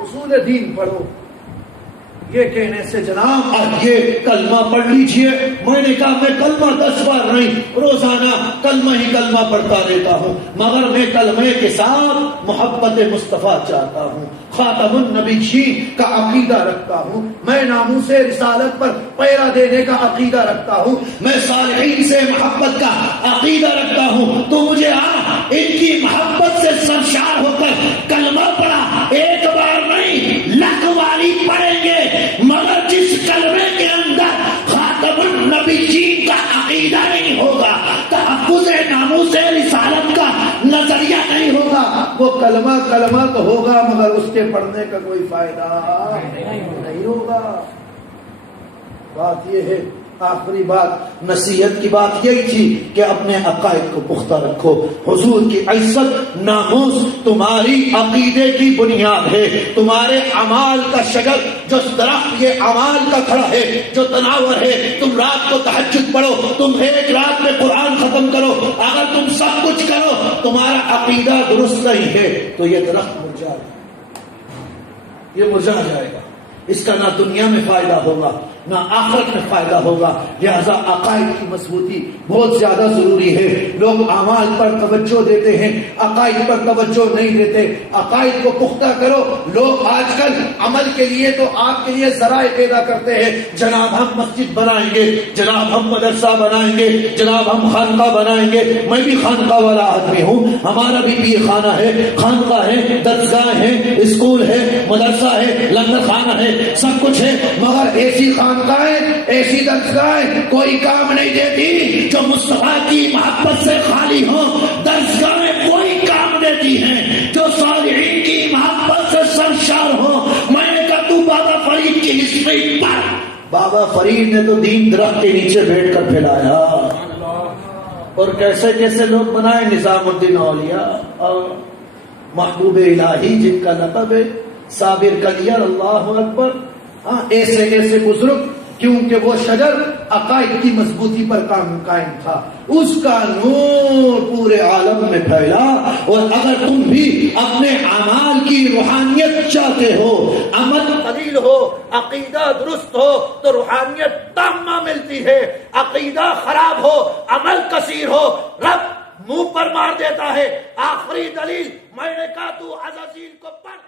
اصول دین پڑھو. یہ کہنے سے جناب آپ یہ کلمہ پڑھ لیجئے. میں نے کہا میں کلمہ 10 بار نہیں، روزانہ کلمہ ہی کلمہ پڑھتا رہتا ہوں، مگر میں کلمے کے ساتھ محبت مصطفیٰ چاہتا ہوں، خاتم النبیین کا عقیدہ رکھتا ہوں، میں ناموس رسالت پر پیرا دینے کا عقیدہ رکھتا ہوں، میں صالحین سے محبت کا عقیدہ رکھتا ہوں. تو مجھے ان کی محبت سے سرشار ہو کر کلمہ پڑھا، ایک بار نہیں لاکھ باری پڑھیں گے، مگر جس کلمے کے اندر خاتم النبیین کا عقیدہ نہیں ہوگا، تحفظ ناموس رسالت کا نظریہ نہیں ہوگا، وہ کلمہ کلمہ تو ہوگا مگر اس کے پڑھنے کا کوئی فائدہ نہیں ہوگا. بات یہ ہے، آخری بات نصیحت کی بات یہی تھی کہ اپنے عقائد کو پختہ رکھو. حضور کی عزت ناموس تمہاری عقیدے کی بنیاد ہے. تمہارے اعمال کا شجر جو درخت یہ اعمال کا کھڑا ہے، جو تناور ہے، تم رات کو تہجد پڑھو، تم ایک رات میں قرآن ختم کرو، اگر تم سب کچھ کرو، تمہارا عقیدہ درست نہیں ہے تو یہ درخت مرجھا جائے گا. اس کا نہ دنیا میں فائدہ ہوگا نہ آخرت میں فائدہ ہوگا. لہذا عقائد کی مضبوطی بہت زیادہ ضروری ہے. لوگ اعمال پر توجہ دیتے ہیں، عقائد پر توجہ نہیں دیتے. عقائد کو پختہ کرو. لوگ آج کل عمل کے لیے تو آپ کے لیے ذرائع پیدا کرتے ہیں، جناب ہم مسجد بنائیں گے، جناب ہم مدرسہ بنائیں گے، جناب ہم خانقاہ بنائیں گے. میں بھی خانقاہ والا آدمی ہوں، ہمارا بھی پیر خانہ ہے، خانقاہ ہے، درسگاہ ہے، اسکول ہے، مدرسہ ہے، لنگر خانہ ہے، سب کچھ ہے، مگر ایسی ایسی درسگاہیں کوئی کام نہیں دیتی جو مصطفیٰ کی محبت سے خالی ہوں. درسگاہیں کوئی کام دیتی ہیں جو صالحین کی محبت سے سرشار ہوں. میں نے کہا تو بابا فرید کی ہسٹری پڑھ. بابا فرید نے تو دین درخت کے نیچے بیٹھ کر پھیلایا، اور کیسے کیسے لوگ بنائے. نظام الدین اولیاء اور محبوب الہی جن کا لقب ہے صابر کلیہ، اللہ اکبر. ایسے ایسے بزرگ، کیونکہ وہ شجر عقائد کی مضبوطی پر قائم تھا، اس کا نور پورے عالم میں پھیلا. اور اگر تم بھی اپنے اعمال کی روحانیت چاہتے ہو، عمل قلیل ہو، عقیدہ درست ہو، تو روحانیت تامہ ملتی ہے. عقیدہ خراب ہو، عمل کثیر ہو، رب منہ پر مار دیتا ہے. آخری دلیل میں نے کہا تو عزازیل کو پڑھ.